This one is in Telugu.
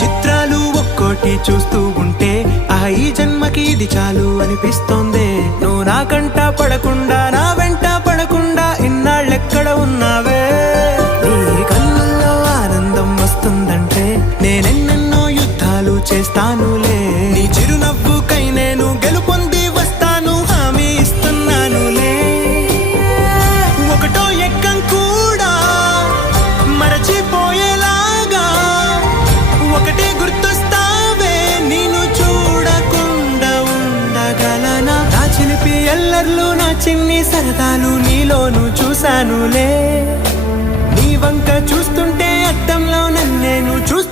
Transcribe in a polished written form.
చిత్రాలు ఒక్కోటి చూస్తూ ఉంటే ఈ జన్మకి ఇది చాలు అనిపిస్తోంది. నువ్వు నా కంట పడకుండా నా వెంట పడకుండా ఇన్నాళ్ళెక్కడ ఉన్నావే. నీ కన్నుల్లో ఆనందం వస్తుందంటే నేనెన్నెన్నో యుద్ధాలు చేస్తానులే. నీ చిరునవ్వుకై నేను గెలుపొంది వస్తాను హామీ ఇస్తున్నానులే. ఒకటో ఎక్కం కూడా మరచిపోయేలాగా ఒకటే గుర్తొస్తావే. నేను చూడకుండా ఉండగలనా? నా చిలిపి ఎల్లర్లు నా చిన్ని సరదాలు నీలోను చూశానులే. నీ వంక చూస్తుంటే అద్దంలో నన్ను నేను చూస్తూ